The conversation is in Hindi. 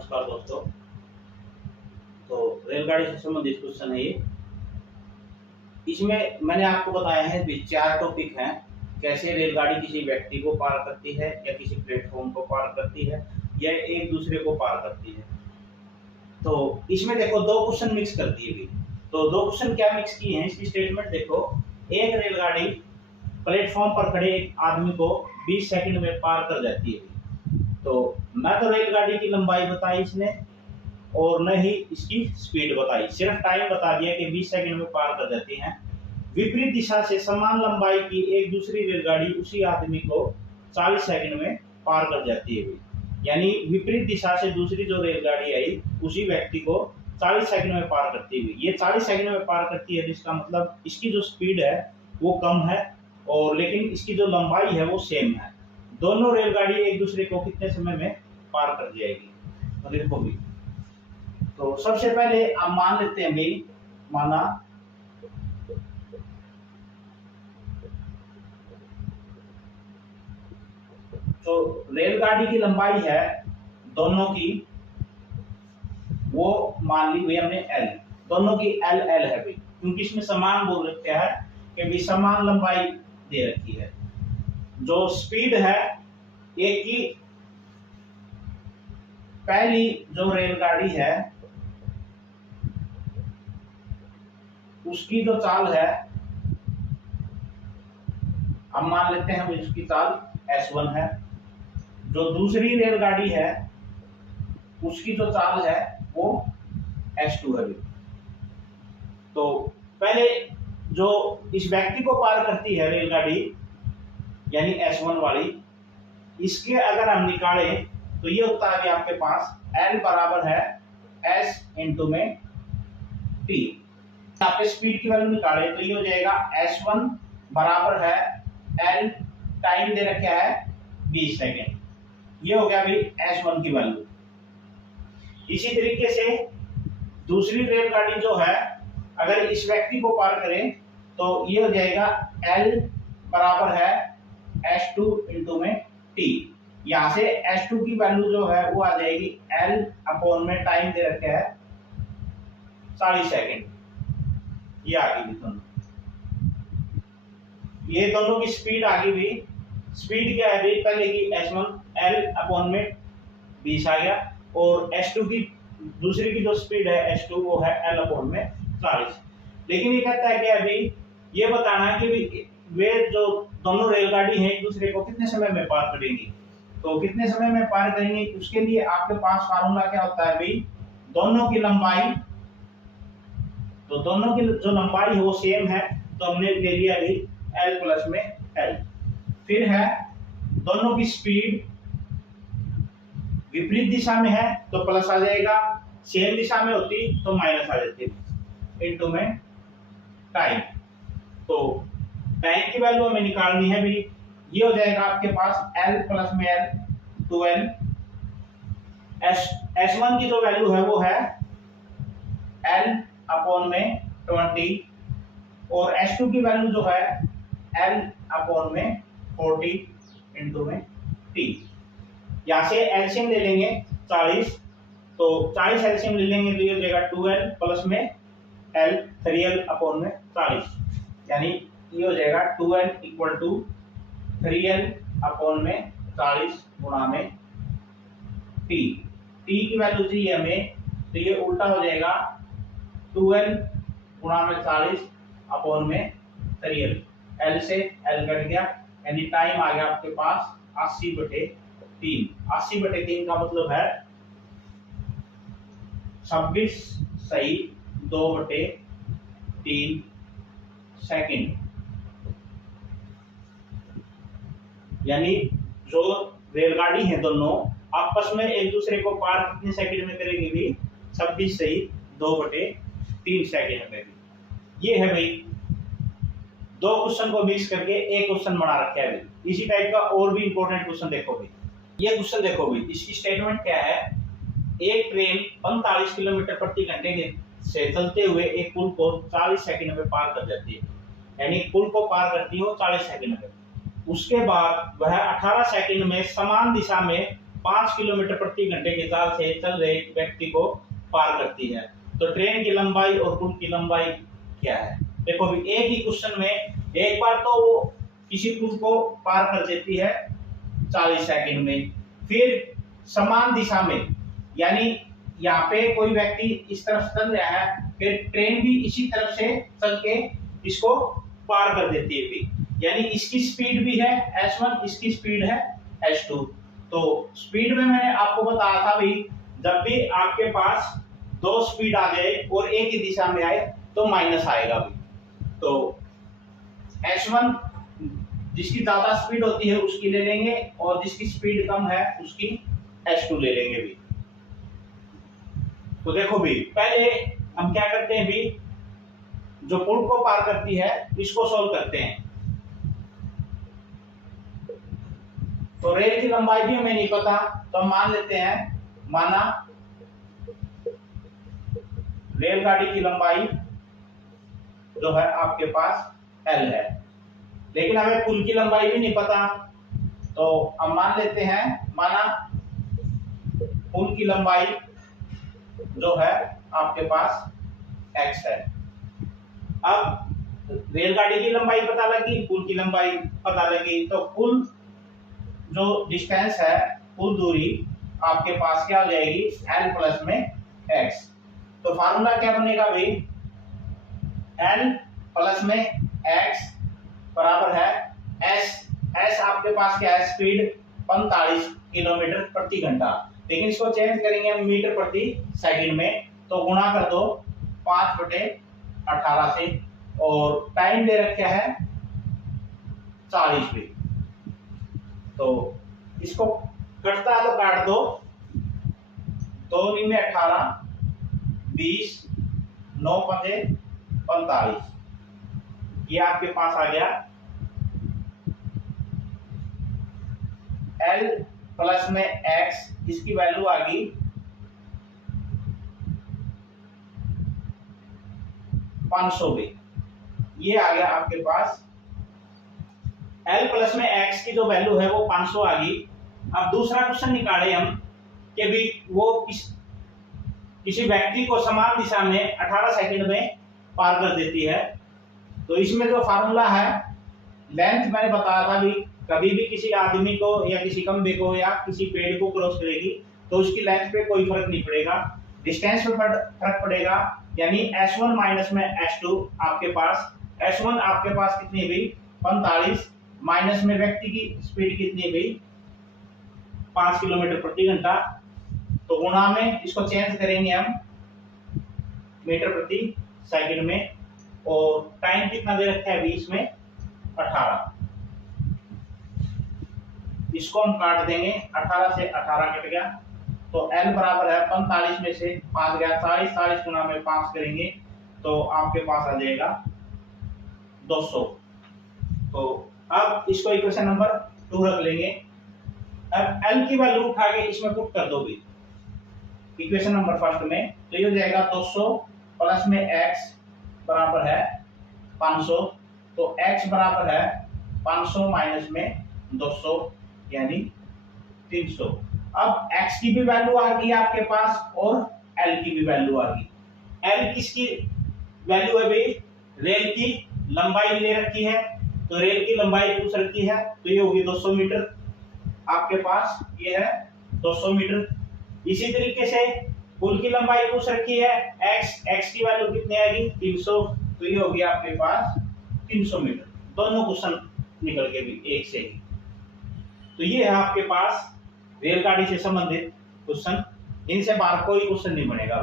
नमस्कार दोस्तों। तो रेलगाड़ी से संबंधित क्वेश्चन है ये। इसमें मैंने आपको बताया है कि 4 टॉपिक हैं। कैसे रेलगाड़ी किसी व्यक्ति को पार करती है या किसी प्लेटफॉर्म को पार करती है या एक दूसरे को पार करती है। तो इसमें देखो 2 क्वेश्चन मिक्स कर दिए गए। तो 2 क्वेश्चन क्या मिक्स किए हैं, इसकी स्टेटमेंट देखो। एक रेलगाड़ी प्लेटफॉर्म पर खड़े एक आदमी को 20 सेकंड में पार कर जाती है। तो न तो रेलगाड़ी की लंबाई बताई इसने और न ही इसकी स्पीड बताई, सिर्फ टाइम बता दिया कि 20 सेकंड में पार कर जाती हैं। विपरीत दिशा से समान लंबाई की एक दूसरी रेलगाड़ी उसी आदमी को 40 सेकंड में पार कर जाती है। यानी विपरीत दिशा से दूसरी जो रेलगाड़ी आई उसी व्यक्ति को 40 सेकंड में पार करती हुई, ये 40 सेकंड में पार करती है। इसका मतलब इसकी जो स्पीड है वो कम है और लेकिन इसकी जो लंबाई है वो सेम है। दोनों रेलगाड़ी एक दूसरे को कितने समय में पार कर जाएगी, तो देखो भी। तो सबसे पहले आप मान लेते हैं भी, माना तो रेलगाड़ी की लंबाई है दोनों की, वो मान ली भाई हमने L, दोनों की L है भाई, क्योंकि इसमें समान बोल रखा है कि भी समान लंबाई दे रखी है। जो स्पीड है एक की, पहली जो रेलगाड़ी है उसकी जो चाल है, अब मान लेते हैं उसकी चाल S1 है। जो दूसरी रेलगाड़ी है उसकी जो चाल है वो S2 है। तो पहले जो इस व्यक्ति को पार करती है रेलगाड़ी यानी S1 वाली, इसके अगर हम निकालें तो ये होता है आपके पास L बराबर है S इंटू में T। यहाँ पे स्पीड की वैल्यू निकाले तो ये हो जाएगा S1 बराबर है L, टाइम दे रखा है 20 सेकेंड, ये हो गया भाई S1 की वैल्यू। इसी तरीके से दूसरी रेलगाड़ी जो है अगर इस व्यक्ति को पार करें तो ये हो जाएगा L बराबर है S2 इंटू में T। यहाँ से S2 की वैल्यू जो है वो आ जाएगी L अपॉन में टाइम दे रखा है 40 सेकेंड, ये आ गई दोनों। ये दोनों की स्पीड आ गई भी। स्पीड क्या है भाई, पहले की S1 L अपॉन में 20 आ गया और S2 की दूसरी की जो स्पीड है S2 वो है L अपॉन में 40। लेकिन ये कहता है कि अभी ये बताना है कि वे जो दोनों रेलगाड़ी हैं एक दूसरे को कितने समय में पार करेंगी। तो कितने समय में पार करेंगे उसके लिए आपके पास फार्मूला क्या होता है भाई, दोनों की लंबाई, तो दोनों की जो लंबाई है वो सेम है तो हमने ले लिया अभी L प्लस में L। फिर है दोनों की स्पीड विपरीत दिशा में है तो प्लस आ जाएगा, सेम दिशा में होती तो माइनस आ जाती, इनटू में टाइम। तो टाइम की वैल्यू हमें निकालनी है भी, ये हो जाएगा आपके पास L प्लस में L 2L। S1 की जो वैल्यू है वो है L अपॉन में 20 और S2 की वैल्यू जो है L अपॉन में 40 इंटू में T। यहाँ से एलसीएम ले लेंगे 40, तो 40 एलसीएम ले लेंगे तो ये हो जाएगा 2L प्लस में L 3L अपॉन में 40, यानी ये हो जाएगा 2L equal to 3L upon में 40 गुणा में T। T की वैल्यू चाहिए हमें तो ये उल्टा हो जाएगा 2L गुणा में 40 अपॉन में 3L, L से L कट गया यानी टाइम आ गया आपके पास 80/3। 80/3 का मतलब है 26 सही 2/3 सेकंड। यानी जो रेलगाड़ी है दोनों आपस में एक दूसरे को पार कितने सेकंड में करेगी भी, 26 सही 2/3 सेकंड में। ये है भाई 2 क्वेश्चन को मिक्स करके एक क्वेश्चन बना रखा है। इसी टाइप का और भी इंपॉर्टेंट क्वेश्चन देखो भाई। ये क्वेश्चन देखो भाई, इसकी स्टेटमेंट क्या है, एक ट्रेन 45 किलोमीटर प्रति घंटे से चलते हुए एक पुल को 40 सेकंड में पार कर जाती है, यानी पुल को पार करती हो 40 सेकंड में। उसके बाद वह 18 सेकंड में समान दिशा में 5 किलोमीटर प्रति घंटे की चाल से चल रहे व्यक्ति को पार करती है। तो ट्रेन की लंबाई और पुल की लंबाई क्या है? देखो अभी एक ही क्वेश्चन में एक बार तो वो किसी पुल को पार कर देती है 40 सेकंड में, फिर समान दिशा में, यानी यहाँ पे कोई व्यक्ति इस तरफ चल रहा है, फिर ट्रेन भी इसी तरफ से चल के इसको पार कर देती है भी, यानी इसकी स्पीड भी है s1, इसकी स्पीड है s2। तो स्पीड में मैंने आपको बताया था भी, जब भी आपके पास दो स्पीड आ जाए और एक ही दिशा में आए तो माइनस आएगा भी। तो s1 जिसकी ज्यादा स्पीड होती है उसकी ले लेंगे, और जिसकी स्पीड कम है उसकी s2 ले लेंगे भी। तो देखो भी पहले हम क्या करते हैं भी, जो पुल को पार करती है इसको सॉल्व करते हैं। तो रेल की लंबाई भी हमें नहीं पता, तो हम मान लेते हैं, माना रेलगाड़ी की लंबाई जो है आपके पास L है, लेकिन हमें पुल की लंबाई भी नहीं पता, तो हम मान लेते हैं, माना पुल की लंबाई जो है आपके पास x है। अब रेलगाड़ी की लंबाई पता लगी, पुल की लंबाई पता लगी, तो कुल जो डिस्टेंस है, कुल दूरी आपके पास क्या हो जाएगी, L प्लस में x। तो फार्मूला क्या बनेगा भाई, L प्लस में x बराबर है s आपके पास क्या है, स्पीड 45 किलोमीटर प्रति घंटा, लेकिन इसको चेंज करेंगे हम मीटर प्रति सेकंड में, तो गुणा कर दो 5/18 से, और टाइम दे रखा है 40 भी। तो इसको कटता है तो काट दो, 2 में 18, 20, 9 पंजे 45, ये आपके पास आ गया L प्लस में x, इसकी वैल्यू आ गई 500 भी, ये आ गया आपके पास L प्लस में x की जो वैल्यू है वो 500 आ गई। अब दूसरा क्वेश्चन निकाले हम कि भी वो किसी व्यक्ति को समान दिशा में 18 सेकंड में पार कर देती है। तो इसमें जो फार्मूला है, लेंथ मैंने बताया था भी, कभी भी किसी आदमी को या किसी खंबे को या किसी पेड़ को क्रॉस करेगी तो उसकी लेंथ पे कोई फर्क नहीं पड़ेगा, डिस्टेंस पे फर्क पड़ेगा, यानी s1 माइनस में s2 आपके पास, s1 आपके पास कितनी हुई 45, माइनस में व्यक्ति की स्पीड कितनी हुई 5 किलोमीटर प्रति घंटा, तो गुणा में इसको चेंज करेंगे हम मीटर प्रति सेकंड में, और टाइम कितना दे रखा है 20 में 18, इसको हम काट देंगे, 18 से 18 कट गया, तो L बराबर है 45 में से 5 गया 40, 40 गुना में 5 करेंगे तो आपके पास आ जाएगा 200। तो अब इसको इक्वेशन नंबर 2 रख लेंगे। अब L की वैल्यू उठा के इसमें पुट कर दो भी इक्वेशन नंबर फर्स्ट में, तो ये हो जाएगा 200 प्लस में x बराबर है 500, तो x बराबर है 500 माइनस में 200 यानी 300। अब x की भी वैल्यू आ गई आपके पास और L की भी वैल्यू आ गई। L किसकी वैल्यू है भाई, रेल की लंबाई ले रखी है, तो रेल की लंबाई पूछ रखी है, तो ये होगी 200 मीटर आपके पास, ये है 200 मीटर। इसी तरीके से पुल की लंबाई पूछ रखी है x की वैल्यू कितनी आएगी 300, तो ये होगी आपके पास 300 मीटर। दोनों क्वेश्चन निकल के भी एक से ही। तो ये है आपके पास रेलगाड़ी से संबंधित क्वेश्चन, इनसे बाहर कोई क्वेश्चन नहीं बनेगा।